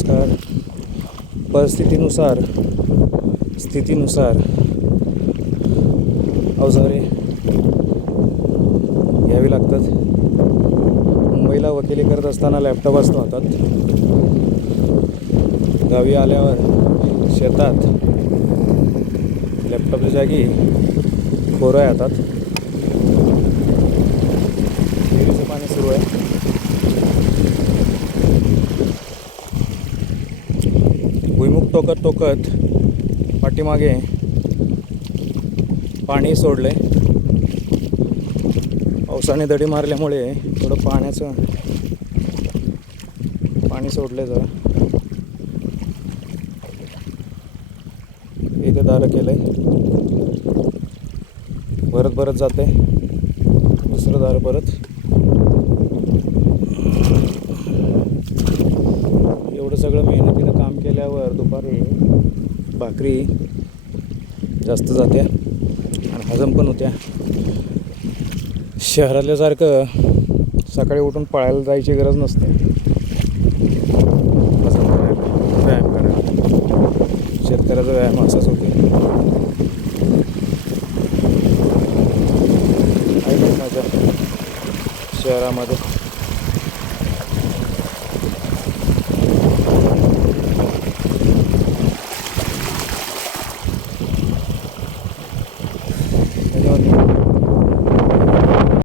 नमस्कार. परिस्थितीनुसार स्थितीनुसार. अवजारे घ्यावी लागतात. मुंबईला वकिली करत असताना लॅपटॉप असतो हातात. गावी आल्यावर शेतात लॅपटॉपच्या जागी खोरं आहे हातात विहिरीचं पाणी सुरू आहे. टोकत टोकत पाठीमागे पाणी सोडले. पावसाने दडी मारल्यामुळे थोडं पाण्याचं पाणी सोडले जरा. इथे दारं केलंय. परत परत जाते. दुसरं दार परत. एवढं सगळं मेहनत केल्यावर दुपारी भाकरी जास्त जात्या आणि हजम पण होत्या. शहरातल्यासारखं सकाळी उठून पळायला जायची गरज नसते. हजम करायला व्यायाम करायला. शेतकऱ्याचा व्यायाम असाच होते. शहरामध्ये.